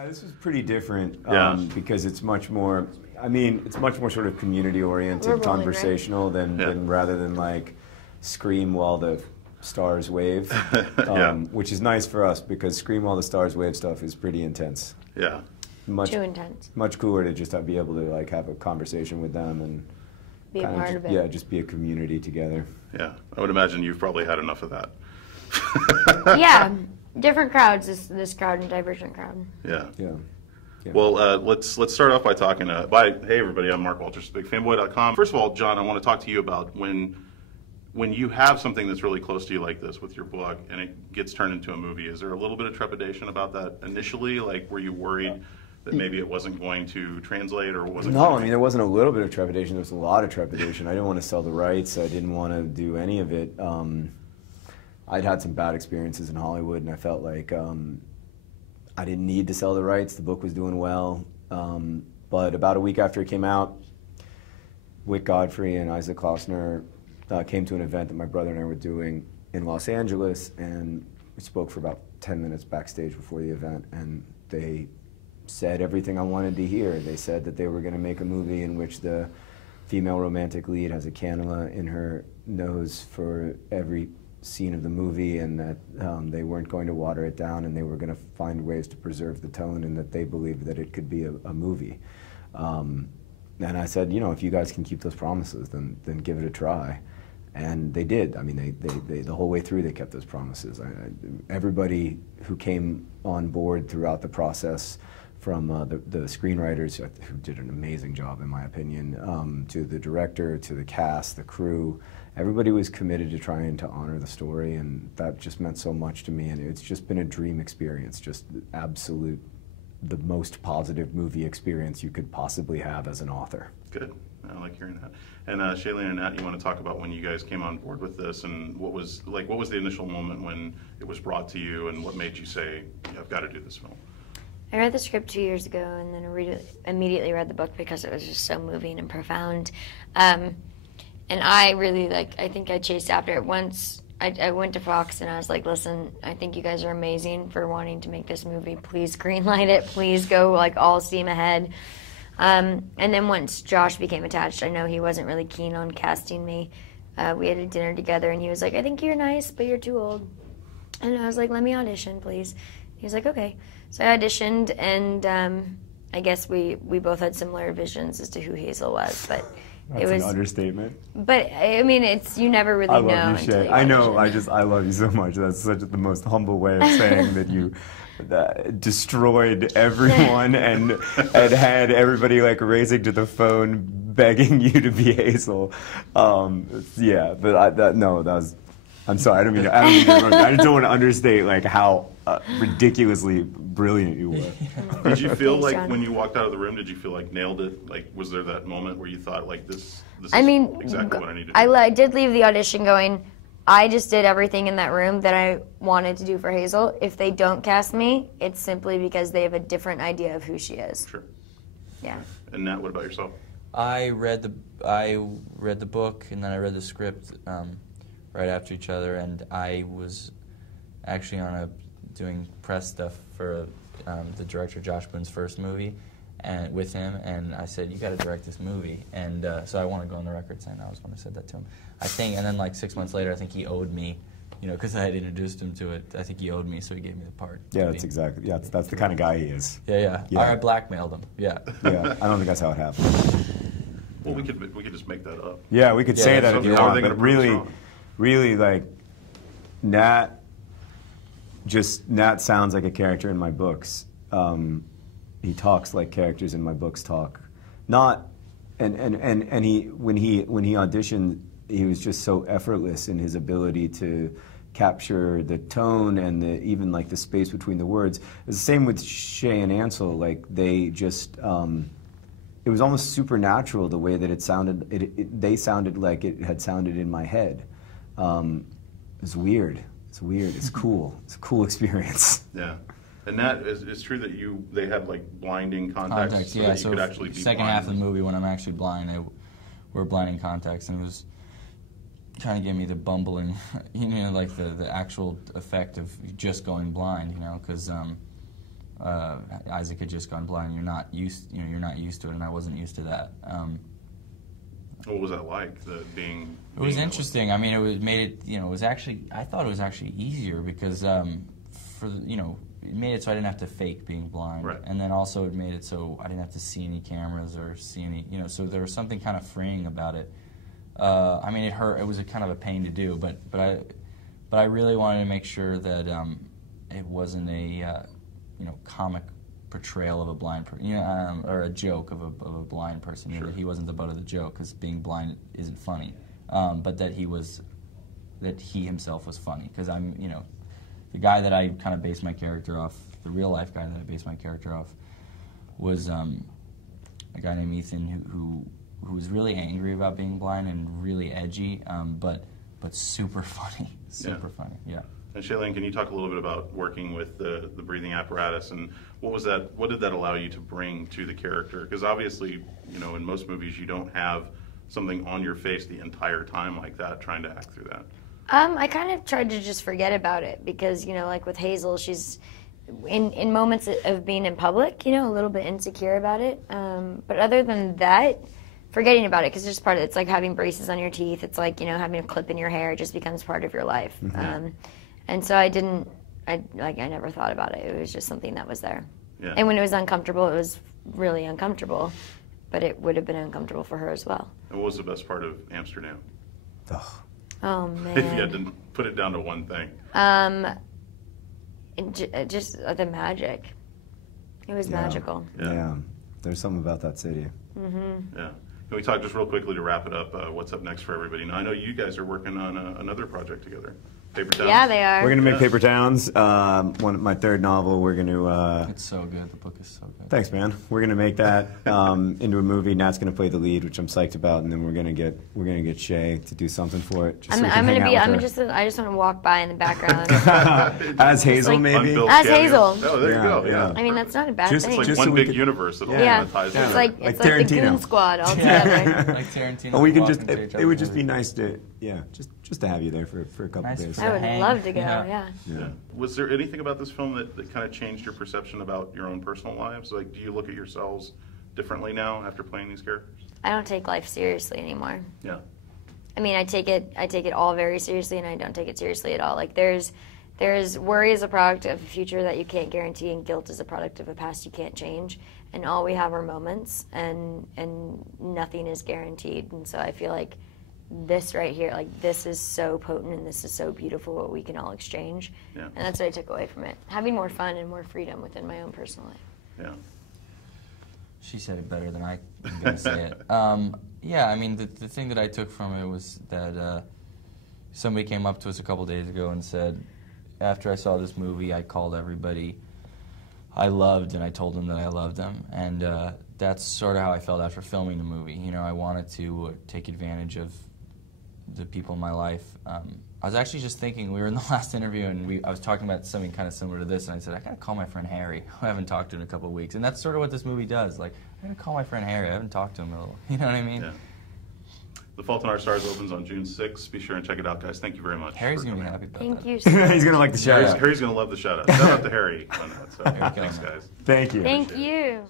Yeah, this was pretty different because it's much more. I mean, it's much more sort of community-oriented, conversational than rather than like scream while the stars wave, which is nice for us because scream while the stars wave stuff is pretty intense. Yeah. Too intense. Much cooler to just be able to like have a conversation with them and be a part of it. Yeah, just be a community together. Yeah, I would imagine you've probably had enough of that. Yeah, different crowds. This crowd and Divergent crowd. Yeah. Yeah. Well, let's start off by talking. Hey everybody, I'm Mark Walters, Bigfanboy.com. First of all, John, I want to talk to you about when you have something that's really close to you like this with your book and it gets turned into a movie. Is there a little bit of trepidation about that initially? Like, were you worried that maybe it wasn't going to translate or wasn't? No, I mean, there wasn't a little bit of trepidation. There was a lot of trepidation. I didn't want to sell the rights. I didn't want to do any of it. I'd had some bad experiences in Hollywood, and I felt like I didn't need to sell the rights. The book was doing well. But about a week after it came out, Wick Godfrey and Isaac Klossner came to an event that my brother and I were doing in Los Angeles, and we spoke for about 10 minutes backstage before the event, and they said everything I wanted to hear. They said that they were going to make a movie in which the female romantic lead has a cannula in her nose for every scene of the movie, and that they weren't going to water it down, and they were going to find ways to preserve the tone, and that they believed that it could be a movie. And I said, you know, if you guys can keep those promises, then give it a try. And they did. I mean, they the whole way through they kept those promises. Everybody who came on board throughout the process, from the screenwriters, who did an amazing job in my opinion, to the director, to the cast, the crew, everybody was committed to trying to honor the story, and that just meant so much to me, and it's just been a dream experience, just absolute, the most positive movie experience you could possibly have as an author. Good. I like hearing that. And Shailene and Nat, you want to talk about when you guys came on board with this, and what was the initial moment when it was brought to you, and what made you say, I've got to do this film? I read the script 2 years ago, and then immediately read the book because it was just so moving and profound. And I really, I think I chased after it. Once I went to Fox and I was like, listen, I think you guys are amazing for wanting to make this movie. Please greenlight it. Please go all steam ahead. And then once Josh became attached, I know he wasn't really keen on casting me. We had a dinner together, and he was like, I think you're nice, but you're too old. And I was like, let me audition, please. He was like, okay. So I auditioned, and I guess we both had similar visions as to who Hazel was, but That's an understatement. But I mean, you never really know. I love you, Shay. I know. I love you so much. That's such the most humble way of saying that you destroyed everyone and had everybody racing to the phone begging you to be Hazel. Yeah, but that was. I'm sorry. I don't mean to I just don't want to understate how ridiculously brilliant you were. Did you feel when you walked out of the room? Did you feel nailed it? Was there that moment where you thought this is exactly what I need to do? I did leave the audition going, I just did everything in that room that I wanted to do for Hazel. If they don't cast me, it's simply because they have a different idea of who she is. Sure. Yeah. And Nat, what about yourself? I read the book, and then I read the script right after each other, and I was actually doing press stuff for the director Josh Boone's first movie, and with him, and I said, you got to direct this movie, and so I want to go on the record saying I was when I said that to him. I think, and then 6 months later, I think he owed me, because I had introduced him to it. I think he owed me, so he gave me the part. Yeah, that's exactly. Yeah, that's the kind of guy he is. Yeah. I blackmailed him. Yeah. Yeah, I don't think that's how it happened. Well, we could just make that up. Yeah, we could say that if you want, but really, Nat sounds like a character in my books. He talks like characters in my books talk. And he when he auditioned, he was just so effortless in his ability to capture the tone and even the space between the words. It's the same with Shay and Ansel. They just it was almost supernatural the way that it sounded. They sounded like it had sounded in my head. It's weird. It's weird. It's cool. It's a cool experience. Yeah. And that it's true that they have blinding contacts, so that you could actually be second blind. Half of the movie when I'm actually blind, they were blinding contacts, and it was kind of gave me the bumbling, the actual effect of just going blind, because Isaac had just gone blind. You're not used to it, and I wasn't used to that. What was that like? Being it was interesting. I mean, it was actually, I thought it was actually easier because it made it so I didn't have to fake being blind, right. And then also it made it so I didn't have to see any cameras or see any, so there was something kind of freeing about it. I mean, it hurt. It was a kind of a pain to do, but I really wanted to make sure that it wasn't a comic portrayal of a blind person, or a joke of a blind person. Sure. That he wasn't the butt of the joke, because being blind isn't funny, but that he himself was funny. Because I'm, the guy that I kind of based my character off, the real life guy that I based my character off, was a guy named Ethan who was really angry about being blind and really edgy, but super funny, funny, yeah. And Shailene, can you talk a little bit about working with the breathing apparatus, and what did that allow you to bring to the character? Because obviously, in most movies you don't have something on your face the entire time like that, trying to act through that. I kind of tried to just forget about it because, like with Hazel, she's in moments of being in public, a little bit insecure about it. But other than that, forgetting about it, because it's just part of it. It's like having braces on your teeth. It's like, having a clip in your hair. It just becomes part of your life. Mm-hmm. And so I never thought about it. It was just something that was there. Yeah. And when it was uncomfortable, it was really uncomfortable. But it would have been uncomfortable for her as well. And what was the best part of Amsterdam? Oh, man. If you had to put it down to one thing. Just the magic. It was magical. Yeah. There's something about that city. Mm-hmm. Yeah. Can we talk just real quickly to wrap it up? What's up next for everybody? Now, I know you guys are working on another project together. Paper Towns. Yeah, they are. We're going to make Paper Towns. My third novel. We're going to... It's so good. The book is so good. Thanks, man. We're going to make that into a movie. Nat's going to play the lead, which I'm psyched about, and then we're going to get Shay to do something for it. Just I just want to walk by in the background. As Hazel, maybe? As Hazel. Oh, there you go. Yeah. I mean, that's not a bad Just- thing. It's like one big universe that all ties It's together. like the Tarantino. Goon Squad all together. Like Tarantino. Well, we could walking just... to each It would other's just be movie. nice to... Yeah, just to have you there for a couple Nice days. for I would hang. love to go, Yeah. yeah. Was there anything about this film that kind of changed your perception about your own personal lives? Like, do you look at yourselves differently now after playing these characters? I don't take life seriously anymore. Yeah. I mean, I take it all very seriously, and I don't take it seriously at all. Like, there's worry is a product of a future that you can't guarantee, and guilt is a product of a past you can't change. And all we have are moments, and nothing is guaranteed. And so I feel like this right here, like, this is so potent and this is so beautiful what we can all exchange. Yeah. And that's what I took away from it. Having more fun and more freedom within my own personal life. Yeah. She said it better than I'm going to say it. Yeah, I mean, the thing that I took from it was that somebody came up to us a couple days ago and said, after I saw this movie, I called everybody I loved and I told them that I loved them. And that's sort of how I felt after filming the movie. I wanted to take advantage of the people in my life. I was actually just thinking, we were in the last interview and I was talking about something kind of similar to this, and I said, I gotta call my friend Harry, who I haven't talked to in a couple of weeks. And that's sort of what this movie does. Like, I gotta call my friend Harry, I haven't talked to him in a little, you know what I mean? Yeah. The Fault in Our Stars opens on June 6th. Be sure and check it out, guys. Thank you very much. Harry's gonna be happy about Thank that. you so much. He's going to like the shout out. Harry's going to love the shout out. Shout out to Harry on that. So, thanks, guys. Thank you. Thank you.